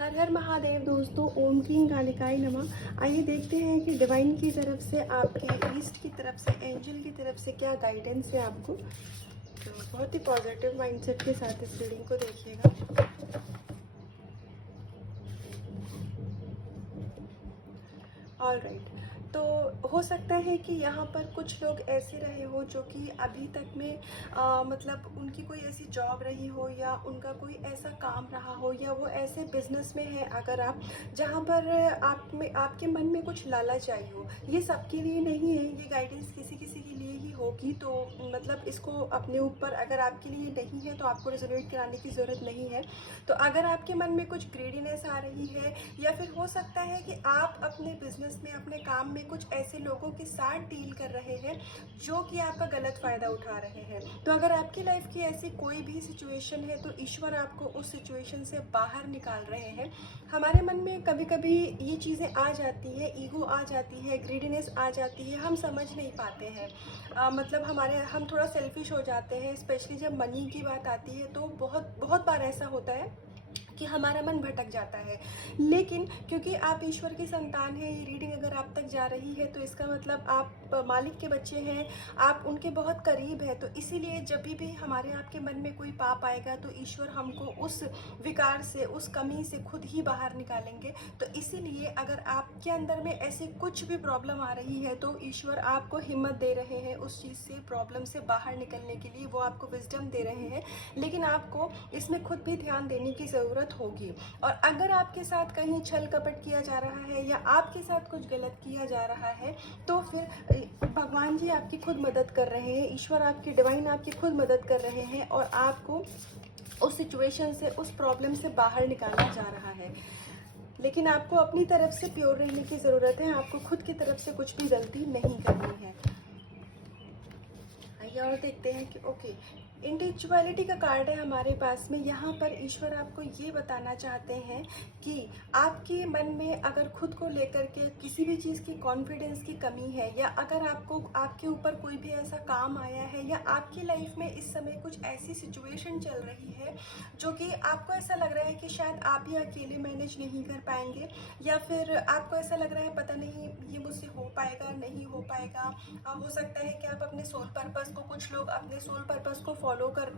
हर हर महादेव दोस्तों, ओम क्लीं कालिकाय नमः। आइए देखते हैं कि डिवाइन की तरफ से, आपके ईस्ट की तरफ से, एंजल की तरफ से क्या गाइडेंस है आपको। तो बहुत ही पॉजिटिव माइंडसेट के साथ इस रीडिंग को देखिएगा। ऑलराइट, तो हो सकता है कि यहाँ पर कुछ लोग ऐसे रहे हो जो कि अभी तक में मतलब उनकी कोई ऐसी जॉब रही हो या उनका कोई ऐसा काम रहा हो या वो ऐसे बिजनेस में है अगर आप, जहाँ पर आप में आपके मन में कुछ लालच आई हो। ये सबके लिए नहीं है, ये गाइडेंस किसी किसी के लिए ही होगी। तो मतलब इसको अपने ऊपर, अगर आपके लिए नहीं है तो आपको रेजोनेट कराने की ज़रूरत नहीं है। तो अगर आपके मन में कुछ ग्रीडीनेस आ रही है, या फिर हो सकता है कि आप अपने बिजनेस में, अपने काम में कुछ ऐसे लोगों के साथ डील कर रहे हैं जो कि आपका गलत फ़ायदा उठा रहे हैं। तो अगर आपकी लाइफ की ऐसी कोई भी सिचुएशन है तो ईश्वर आपको उस सिचुएशन से बाहर निकाल रहे हैं। हमारे मन में कभी कभी ये चीज़ें आ जाती है, ईगो आ जाती है, ग्रीडीनेस आ जाती है, हम समझ नहीं पाते हैं। मतलब हम थोड़ा सेल्फिश हो जाते हैं, स्पेशली जब मनी की बात आती है तो बहुत बहुत बार ऐसा होता है कि हमारा मन भटक जाता है। लेकिन क्योंकि आप ईश्वर की संतान हैं, ये रीडिंग अगर आप तक जा रही है तो इसका मतलब आप मालिक के बच्चे हैं, आप उनके बहुत करीब है। तो इसीलिए जब भी हमारे आपके मन में कोई पाप आएगा तो ईश्वर हमको उस विकार से, उस कमी से खुद ही बाहर निकालेंगे। तो इसीलिए अगर आपके अंदर में ऐसी कुछ भी प्रॉब्लम आ रही है तो ईश्वर आपको हिम्मत दे रहे हैं उस चीज़ से, प्रॉब्लम से बाहर निकलने के लिए। वो आपको विजडम दे रहे हैं, लेकिन आपको इसमें खुद भी ध्यान देने की ज़रूरत होगी। और अगर आपके साथ कहीं छल कपट किया जा रहा है या आपके साथ कुछ गलत किया जा रहा है तो फिर भगवान जी आपकी खुद मदद कर रहे हैं, ईश्वर आपकी, डिवाइन आपकी खुद मदद कर रहे हैं और आपको उस सिचुएशन से, उस प्रॉब्लम से बाहर निकाला जा रहा है। लेकिन आपको अपनी तरफ से प्योर रहने की ज़रूरत है, आपको खुद की तरफ से कुछ भी गलती नहीं करनी है। आइए और देखते हैं कि ओके, इंडिविजुअलिटी का कार्ड है हमारे पास में। यहाँ पर ईश्वर आपको ये बताना चाहते हैं कि आपके मन में अगर खुद को लेकर के किसी भी चीज़ की कॉन्फिडेंस की कमी है, या अगर आपको, आपके ऊपर कोई भी ऐसा काम आया है, या आपकी लाइफ में इस समय कुछ ऐसी सिचुएशन चल रही है जो कि आपको ऐसा लग रहा है कि शायद आप ही अकेले मैनेज नहीं कर पाएंगे, या फिर आपको ऐसा लग रहा है पता नहीं ये मुझसे हो पाएगा नहीं हो पाएगा। हो सकता है कि आप अपने सोल पर्पस को, कुछ लोग अपने सोल पर्पस को फॉलो कर,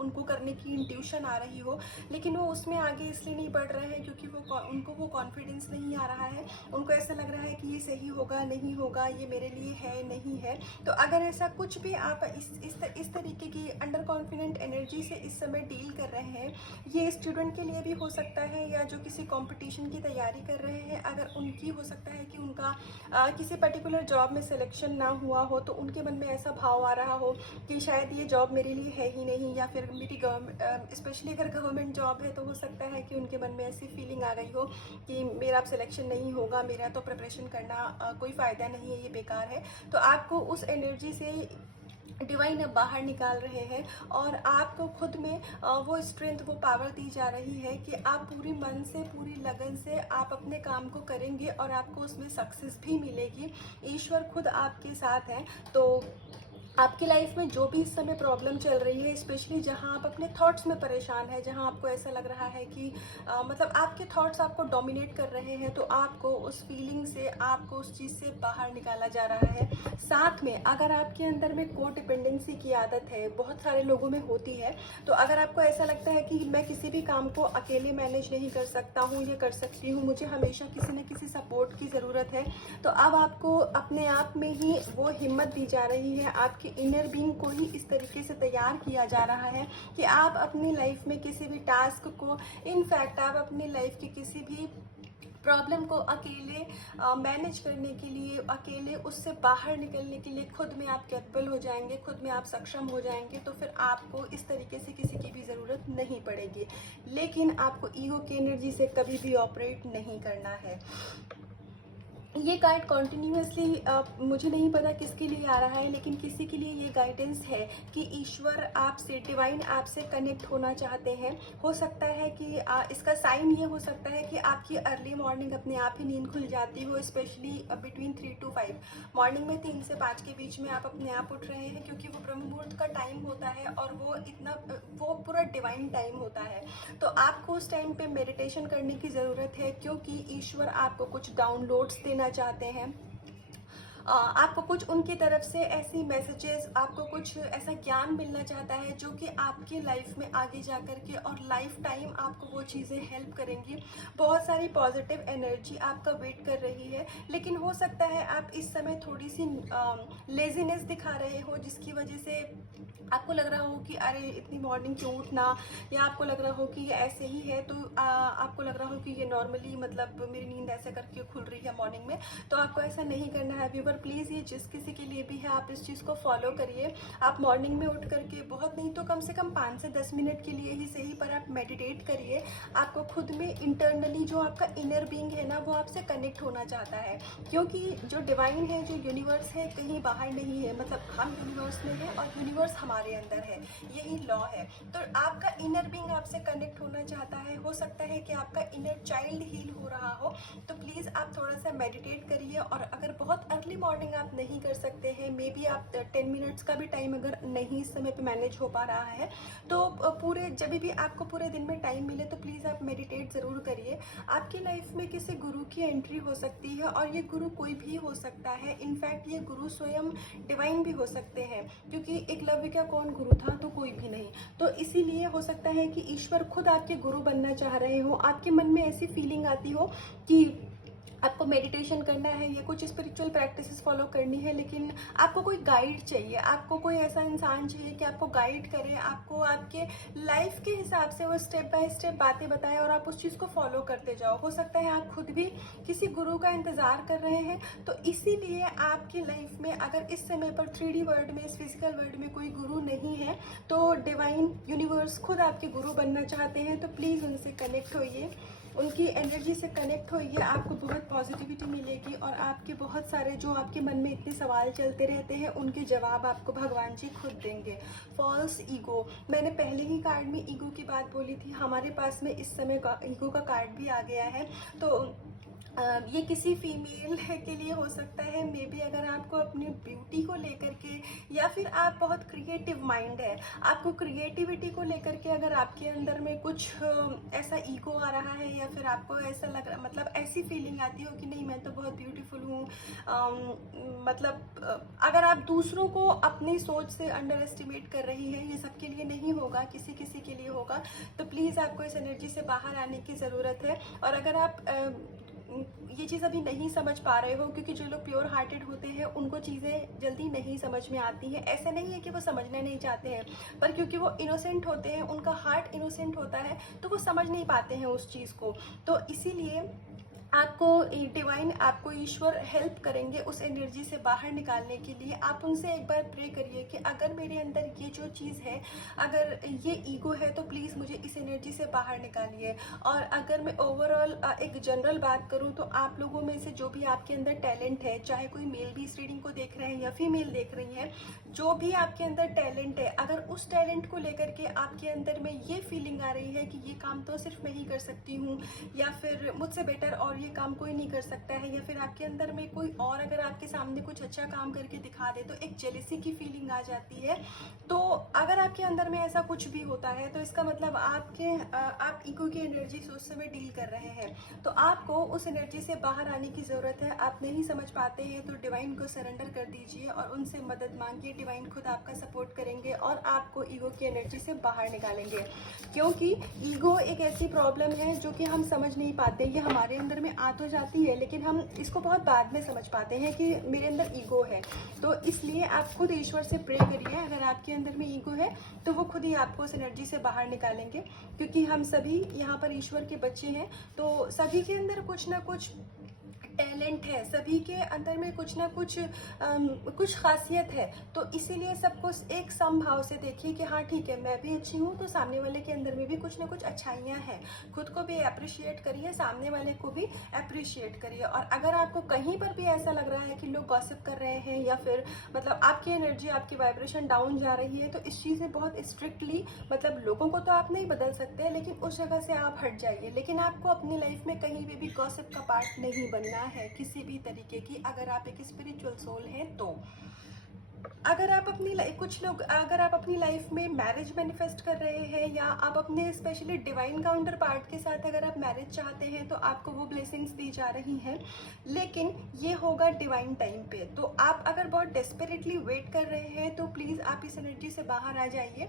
उनको करने की इंट्यूशन आ रही हो, लेकिन वो उसमें आगे इसलिए नहीं बढ़ रहे हैं क्योंकि उनको वो कॉन्फिडेंस नहीं आ रहा है। उनको ऐसा लग रहा है कि ये सही होगा नहीं होगा, ये मेरे लिए है नहीं है। तो अगर ऐसा कुछ भी आप इस तरीके की अंडर कॉन्फिडेंट एनर्जी से इस समय डील कर रहे हैं, ये स्टूडेंट के लिए भी हो सकता है, या जो किसी कंपटीशन की तैयारी कर रहे हैं, अगर उनकी, हो सकता है कि उनका किसी पर्टिकुलर जॉब में सिलेक्शन ना हुआ हो तो उनके मन में ऐसा भाव आ रहा हो कि शायद ये जॉब मेरे लिए है ही नहीं, या फिर मेरी गवर्नमेंट, स्पेशली अगर गवर्नमेंट जॉब है तो हो सकता है कि उनके मन में ऐसी फीलिंग आ गई हो कि मेरा अब सिलेक्शन नहीं होगा, मेरा तो प्रिपरेशन करना कोई फ़ायदा नहीं है, ये बेकार है। तो आपको उस एनर्जी से डिवाइन अब बाहर निकाल रहे हैं और आपको खुद में वो स्ट्रेंथ, वो पावर दी जा रही है कि आप पूरी मन से, पूरी लगन से आप अपने काम को करेंगे और आपको उसमें सक्सेस भी मिलेगी। ईश्वर खुद आपके साथ हैं। तो आपकी लाइफ में जो भी इस समय प्रॉब्लम चल रही है, स्पेशली जहां आप अपने थॉट्स में परेशान है, जहां आपको ऐसा लग रहा है कि मतलब आपके थॉट्स आपको डोमिनेट कर रहे हैं, तो आपको उस फीलिंग से, आपको उस चीज़ से बाहर निकाला जा रहा है। साथ में अगर आपके अंदर में को डिपेंडेंसी की आदत है, बहुत सारे लोगों में होती है, तो अगर आपको ऐसा लगता है कि मैं किसी भी काम को अकेले मैनेज नहीं कर सकता हूँ या कर सकती हूँ, मुझे हमेशा किसी न किसी सपोर्ट की ज़रूरत है, तो अब आपको अपने आप में ही वो हिम्मत दी जा रही है। आपके इनर बीइंग को ही इस तरीके से तैयार किया जा रहा है कि आप अपनी लाइफ में किसी भी टास्क को, इनफैक्ट आप अपनी लाइफ की किसी भी प्रॉब्लम को अकेले मैनेज करने के लिए, अकेले उससे बाहर निकलने के लिए खुद में आप कैपेबल हो जाएंगे, खुद में आप सक्षम हो जाएंगे। तो फिर आपको इस तरीके से किसी की भी ज़रूरत नहीं पड़ेगी। लेकिन आपको ईगो की एनर्जी से कभी भी ऑपरेट नहीं करना है। ये कार्ड कॉन्टिन्यूसली मुझे नहीं पता किसके लिए आ रहा है, लेकिन किसी के लिए ये गाइडेंस है कि ईश्वर आपसे, डिवाइन आपसे कनेक्ट होना चाहते हैं। हो सकता है कि इसका साइन ये हो सकता है कि आपकी अर्ली मॉर्निंग अपने आप ही नींद खुल जाती हो, स्पेशली बिटवीन 3 to 5 मॉर्निंग में, 3 से 5 के बीच में आप अपने आप उठ रहे हैं, क्योंकि वो ब्रह्म मुहूर्त का टाइम होता है और वो पूरा डिवाइन टाइम होता है। तो आपको उस टाइम पे मेडिटेशन करने की ज़रूरत है, क्योंकि ईश्वर आपको कुछ डाउनलोड्स देना चाहते हैं। आपको कुछ उनकी तरफ से ऐसी मैसेजेस, आपको कुछ ऐसा ज्ञान मिलना चाहता है जो कि आपकी लाइफ में आगे जा कर के और लाइफ टाइम आपको वो चीज़ें हेल्प करेंगी। बहुत सारी पॉजिटिव एनर्जी आपका वेट कर रही है, लेकिन हो सकता है आप इस समय थोड़ी सी लेजीनेस दिखा रहे हो, जिसकी वजह से आपको लग रहा हो कि अरे इतनी मॉर्निंग क्यों उठना, या आपको लग रहा हो कि ये ऐसे ही है, तो आपको लग रहा हो कि ये नॉर्मली मतलब मेरी नींद ऐसे करके खुल रही है मॉर्निंग में। तो आपको ऐसा नहीं करना है व्यूवर, प्लीज़, ये जिस किसी के लिए भी है आप इस चीज़ को फॉलो करिए। आप मॉर्निंग में उठ करके बहुत नहीं तो कम से कम 5 से 10 मिनट के लिए ही सही, पर आप मेडिटेट करिए। आपको खुद में इंटरनली जो आपका इनर बीइंग है ना, वो आपसे कनेक्ट होना चाहता है, क्योंकि जो डिवाइन है, जो यूनिवर्स है, कहीं बाहर नहीं है। मतलब हम यूनिवर्स में हैं और यूनिवर्स हमारे अंदर है, यही लॉ है। तो आपका इनर बीइंग आपसे कनेक्ट होना चाहता है। हो सकता है कि आपका इनर चाइल्ड हील हो रहा हो, तो प्लीज़ आप थोड़ा सा मेडिटेट करिए। और अगर बहुत अर्ली मॉर्निंग आप नहीं कर सकते हैं, मे बी आप 10 मिनट्स का भी टाइम अगर नहीं इस समय पे मैनेज हो पा रहा है, तो पूरे जब भी आपको पूरे दिन में टाइम मिले तो प्लीज़ आप मेडिटेट ज़रूर करिए। आपकी लाइफ में किसी गुरु की एंट्री हो सकती है, और ये गुरु कोई भी हो सकता है। इनफैक्ट ये गुरु स्वयं डिवाइन भी हो सकते हैं, क्योंकि एकलव्य का कौन गुरु था, तो कोई भी नहीं। तो इसीलिए हो सकता है कि ईश्वर खुद आपके गुरु बनना चाह रहे हो। आपके मन में ऐसी फीलिंग आती हो कि आपको मेडिटेशन करना है या कुछ स्पिरिचुअल प्रैक्टिसेस फॉलो करनी है, लेकिन आपको कोई गाइड चाहिए, आपको कोई ऐसा इंसान चाहिए कि आपको गाइड करे, आपको आपके लाइफ के हिसाब से वो स्टेप बाय स्टेप बातें बताए और आप उस चीज़ को फॉलो करते जाओ। हो सकता है आप खुद भी किसी गुरु का इंतज़ार कर रहे हैं। तो इसीलिए आपकी लाइफ में अगर इस समय पर 3D वर्ल्ड में, इस फिजिकल वर्ल्ड में कोई गुरु नहीं है, तो डिवाइन यूनिवर्स खुद आपके गुरु बनना चाहते हैं। तो प्लीज़ उनसे कनेक्ट होइए, उनकी एनर्जी से कनेक्ट होइए। आपको बहुत पॉजिटिविटी मिलेगी, और आपके बहुत सारे जो आपके मन में इतने सवाल चलते रहते हैं, उनके जवाब आपको भगवान जी खुद देंगे। फॉल्स ईगो, मैंने पहले ही कार्ड में ईगो की बात बोली थी, हमारे पास में इस समय का ईगो का कार्ड भी आ गया है। तो ये किसी फीमेल के लिए हो सकता है, मे बी अगर आपको अपनी ब्यूटी को लेकर के, या फिर आप बहुत क्रिएटिव माइंड है, आपको क्रिएटिविटी को लेकर के अगर आपके अंदर में कुछ ऐसा ईगो आ रहा है, या फिर आपको ऐसा लग रहा, मतलब ऐसी फीलिंग आती हो कि नहीं मैं तो बहुत ब्यूटीफुल हूँ, अगर आप दूसरों को अपनी सोच से अंडर एस्टिमेट कर रही है, ये सबके लिए नहीं होगा, किसी किसी के लिए होगा। तो प्लीज़ आपको इस एनर्जी से बाहर आने की ज़रूरत है। और अगर आप ये चीज़ अभी नहीं समझ पा रहे हो, क्योंकि जो लोग प्योर हार्टेड होते हैं उनको चीज़ें जल्दी नहीं समझ में आती हैं। ऐसा नहीं है कि वो समझना नहीं चाहते हैं, पर क्योंकि वो इनोसेंट होते हैं, उनका हार्ट इनोसेंट होता है, तो वो समझ नहीं पाते हैं उस चीज़ को। तो इसीलिए आपको डिवाइन, आपको ईश्वर हेल्प करेंगे उस एनर्जी से बाहर निकालने के लिए। आप उनसे एक बार प्रे करिए कि अगर मेरे अंदर ये जो चीज़ है, अगर ये ईगो है, तो प्लीज़ मुझे इस एनर्जी से बाहर निकालिए। और अगर मैं ओवरऑल एक जनरल बात करूँ, तो आप लोगों में से जो भी आपके अंदर टैलेंट है, चाहे कोई मेल भी इस रीडिंग को देख रहे हैं या फीमेल देख रही हैं, जो भी आपके अंदर टैलेंट है, अगर उस टैलेंट को लेकर के आपके अंदर में ये फीलिंग आ रही है कि ये काम तो सिर्फ मैं ही कर सकती हूँ, या फिर मुझसे बेटर और ये काम कोई नहीं कर सकता है, या फिर आपके अंदर में कोई और अगर आपके सामने कुछ अच्छा काम करके दिखा दे तो एक जेलिसी की फीलिंग आ जाती है। तो अगर आपके अंदर में ऐसा कुछ भी होता है, तो इसका मतलब आप ईगो की एनर्जी से उस समय डील कर रहे हैं। तो आपको उस एनर्जी से बाहर आने की ज़रूरत है। आप नहीं समझ पाते हैं तो डिवाइन को सरेंडर कर दीजिए और उनसे मदद मांगिए। डिवाइन खुद आपका सपोर्ट करेंगे और आपको ईगो की एनर्जी से बाहर निकालेंगे, क्योंकि ईगो एक ऐसी प्रॉब्लम है जो कि हम समझ नहीं पाते। ये हमारे अंदर में आ तो जाती है, लेकिन हम इसको बहुत बाद में समझ पाते हैं कि मेरे अंदर ईगो है। तो इसलिए आप खुद ईश्वर से प्रे करिए, अगर आपके अंदर में ईगो है तो वो खुद ही आपको उस एनर्जी से बाहर निकालेंगे, क्योंकि हम सभी यहाँ पर ईश्वर के बच्चे हैं। तो सभी के अंदर कुछ ना कुछ टैलेंट है, सभी के अंदर में कुछ ना कुछ कुछ खासियत है। तो इसीलिए सबको एक समभाव से देखिए कि हाँ ठीक है, मैं भी अच्छी हूँ तो सामने वाले के अंदर में भी कुछ ना कुछ अच्छाइयाँ हैं। खुद को भी अप्रिशिएट करिए, सामने वाले को भी अप्रिशिएट करिए। और अगर आपको कहीं पर भी ऐसा लग रहा है कि लोग गॉसिप कर रहे हैं या फिर मतलब आपकी एनर्जी, आपकी वाइब्रेशन डाउन जा रही है, तो इस चीज़ में बहुत स्ट्रिक्टली, मतलब लोगों को तो आप नहीं बदल सकते, लेकिन उस जगह से आप हट जाइए। लेकिन आपको अपनी लाइफ में कहीं भी गॉसिप का पार्ट नहीं बनना है किसी भी तरीके की, अगर आप एक स्पिरिचुअल सोल हैं तो। अगर आप अपनी लाइफ, कुछ लोग अगर आप अपनी लाइफ में मैरिज मैनिफेस्ट कर रहे हैं या आप अपने स्पेशली डिवाइन काउंटर पार्ट के साथ अगर आप मैरिज चाहते हैं तो आपको वो ब्लेसिंग्स दी जा रही हैं, लेकिन ये होगा डिवाइन टाइम पे। तो आप अगर बहुत डेस्परेटली वेट कर रहे हैं तो प्लीज़ आप इस एनर्जी से बाहर आ जाइए।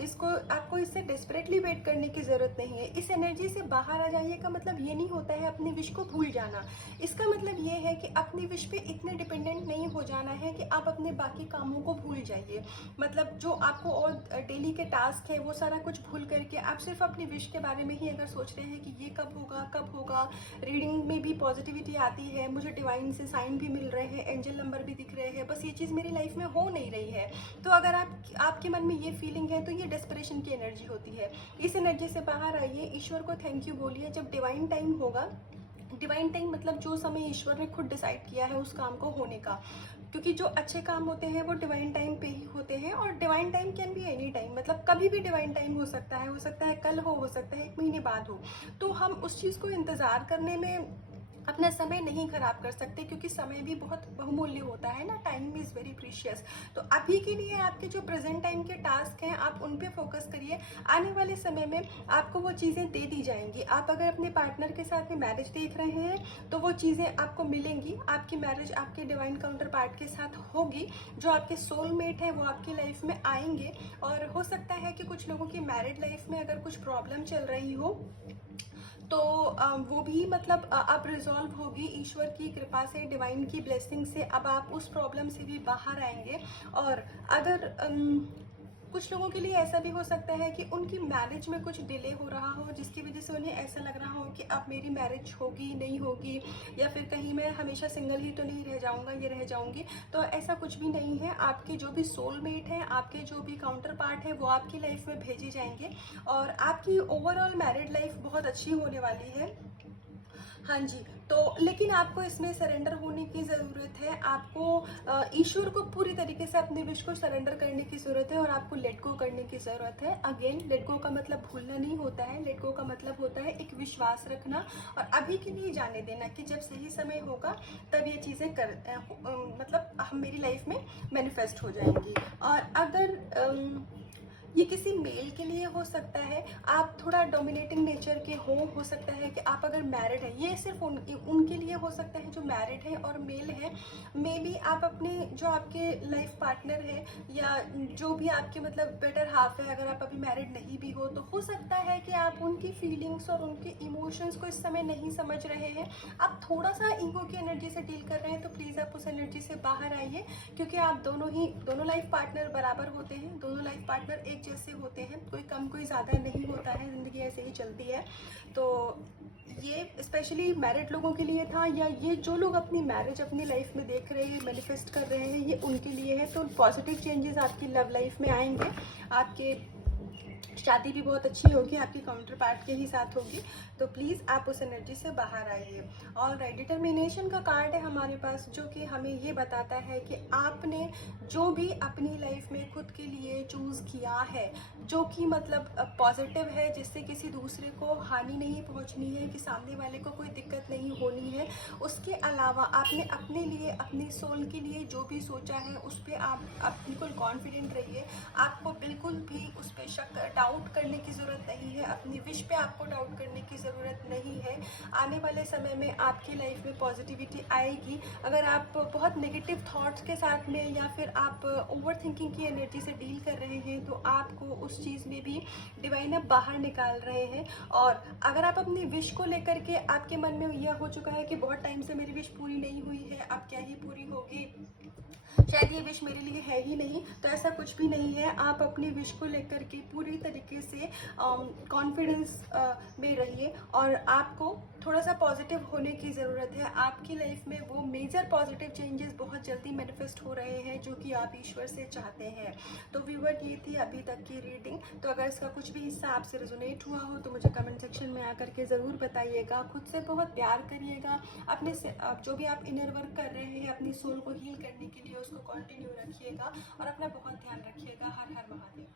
इसको आपको इससे डेस्परेटली वेट करने की ज़रूरत नहीं है। इस एनर्जी से बाहर आ जाइए का मतलब ये नहीं होता है अपनी विश को भूल जाना। इसका मतलब ये है कि अपनी विश पे इतने डिपेंडेंट नहीं हो जाना है कि आप अपने बाकी कामों को भूल जाइए। मतलब जो आपको और डेली के टास्क है वो सारा कुछ भूल करके आप सिर्फ अपनी विश के बारे में ही अगर सोच रहे हैं कि ये कब होगा कब होगा। रीडिंग में भी पॉजिटिविटी आती है, मुझे डिवाइन से साइन भी मिल रहे हैं, एंजल नंबर भी दिख रहे हैं, बस ये चीज़ मेरी लाइफ में हो नहीं रही है। तो अगर आपके मन में ये फीलिंग है तो ये डेस्परेशन की एनर्जी होती है। इस एनर्जी से बाहर आइए, ईश्वर को थैंक यू बोलिए। जब डिवाइन टाइम होगा, डिवाइन टाइम मतलब जो समय ईश्वर ने खुद डिसाइड किया है उस काम को होने का, क्योंकि जो अच्छे काम होते हैं वो डिवाइन टाइम पे ही होते हैं। और divine time can be any time, मतलब कभी भी डिवाइन टाइम हो सकता है कल हो सकता है 1 महीने बाद हो। तो हम उस चीज़ को इंतज़ार करने में अपना समय नहीं खराब कर सकते, क्योंकि समय भी बहुत बहुमूल्य होता है ना, टाइम इज़ वेरी प्रीशियस। तो अभी के लिए आपके जो प्रेजेंट टाइम के टास्क हैं आप उन पे फोकस करिए। आने वाले समय में आपको वो चीज़ें दे दी जाएंगी। आप अगर अपने पार्टनर के साथ में मैरिज देख रहे हैं तो वो चीज़ें आपको मिलेंगी। आपकी मैरिज आपके डिवाइन काउंटर पार्ट के साथ होगी। जो आपके सोलमेट है वो आपकी लाइफ में आएंगे। और हो सकता है कि कुछ लोगों की मैरिड लाइफ में अगर कुछ प्रॉब्लम चल रही हो तो वो भी मतलब अब रिजॉल्व होगी ईश्वर की कृपा से, डिवाइन की ब्लेसिंग से। अब आप उस प्रॉब्लम से भी बाहर आएंगे। और अगर कुछ लोगों के लिए ऐसा भी हो सकता है कि उनकी मैरिज में कुछ डिले हो रहा हो, जिसकी वजह से उन्हें ऐसा लग रहा हो कि अब मेरी मैरिज होगी नहीं होगी, या फिर कहीं मैं हमेशा सिंगल ही तो नहीं रह जाऊंगा, ये रह जाऊंगी। तो ऐसा कुछ भी नहीं है। आपके जो भी सोलमेट हैं, आपके जो भी काउंटर पार्ट है वो आपकी लाइफ में भेजे जाएंगे और आपकी ओवरऑल मैरिड लाइफ बहुत अच्छी होने वाली है। हाँ जी। तो लेकिन आपको इसमें सरेंडर होने की ज़रूरत है। आपको ईश्वर को पूरी तरीके से अपने विश को सरेंडर करने की ज़रूरत है और आपको लेट गो करने की ज़रूरत है। अगेन, लेट गो का मतलब भूलना नहीं होता है, लेट गो का मतलब होता है एक विश्वास रखना और अभी के लिए जाने देना कि जब सही समय होगा तब ये चीज़ें मतलब हम मेरी लाइफ में मैनिफेस्ट हो जाएंगी। और अगर ये किसी मेल के लिए हो सकता है, आप थोड़ा डोमिनेटिंग नेचर के हो सकता है कि आप अगर मैरिड हैं, ये सिर्फ उनके लिए हो सकता है जो मैरिड है और मेल है। मे बी आप अपने जो आपके लाइफ पार्टनर है या जो भी आपके मतलब बेटर हाफ है, अगर आप अभी मैरिड नहीं भी हो सकता है कि आप उनकी फीलिंग्स और उनके इमोशंस को इस समय नहीं समझ रहे हैं। आप थोड़ा सा ईगो की एनर्जी से डील कर रहे हैं, तो प्लीज़ आप उस एनर्जी से बाहर आइए, क्योंकि आप दोनों लाइफ पार्टनर बराबर होते हैं, दोनों लाइफ पार्टनर एक जैसे होते हैं, कोई कम कोई ज़्यादा नहीं होता है, ज़िंदगी ऐसे ही चलती है। तो ये स्पेशली मैरिड लोगों के लिए था, या ये जो लोग अपनी मैरिज अपनी लाइफ में देख रहे हैं, मैनिफेस्ट कर रहे हैं, ये उनके लिए है। तो पॉजिटिव चेंजेस आपकी लव लाइफ में आएंगे, आपके शादी भी बहुत अच्छी होगी, आपकी काउंटर पार्ट के ही साथ होगी। तो प्लीज़ आप उस एनर्जी से बाहर आइए। और डिटर्मिनेशन का कार्ड है हमारे पास, जो कि हमें ये बताता है कि आपने जो भी अपनी लाइफ में खुद के लिए चूज़ किया है, जो कि मतलब पॉजिटिव है, जिससे किसी दूसरे को हानि नहीं पहुंचनी है, कि सामने वाले को कोई दिक्कत नहीं होनी है। उसके अलावा आपने अपने लिए, अपनी सोल के लिए जो भी सोचा है उस पर आप बिल्कुल कॉन्फिडेंट रहिए। आपको बिल्कुल भी उस पर शक डाउट करने की ज़रूरत नहीं है, अपनी विश पे आपको डाउट करने की ज़रूरत नहीं है। आने वाले समय में आपकी लाइफ में पॉजिटिविटी आएगी। अगर आप बहुत नेगेटिव थॉट्स के साथ में या फिर आप ओवर थिंकिंग की एनर्जी से डील कर रहे हैं, तो आपको उस चीज़ में भी डिवाइन अब बाहर निकाल रहे हैं। और अगर आप अपनी विश को लेकर के आपके मन में यह हो चुका है कि बहुत टाइम से मेरी विश पूरी नहीं हुई है, अब क्या ही पूरी होगी, शायद ये विश मेरे लिए है ही नहीं, तो ऐसा कुछ भी नहीं है। आप अपनी विश को लेकर के पूरी तरीके से कॉन्फिडेंस में रहिए और आपको थोड़ा सा पॉजिटिव होने की ज़रूरत है। आपकी लाइफ में वो मेजर पॉजिटिव चेंजेस बहुत जल्दी मैनिफेस्ट हो रहे हैं जो कि आप ईश्वर से चाहते हैं। तो व्यूअर, ये थी अभी तक की रीडिंग। तो अगर इसका कुछ भी हिस्सा आपसे रेजोनेट हुआ हो तो मुझे कमेंट सेक्शन में आकर के ज़रूर बताइएगा। खुद से बहुत प्यार करिएगा। अपने से जो भी आप इनर वर्क कर रहे हैं अपनी सोल को हील करने के लिए, उसको कंटिन्यू रखिएगा और अपना बहुत ध्यान रखिएगा। हर हर महादेव।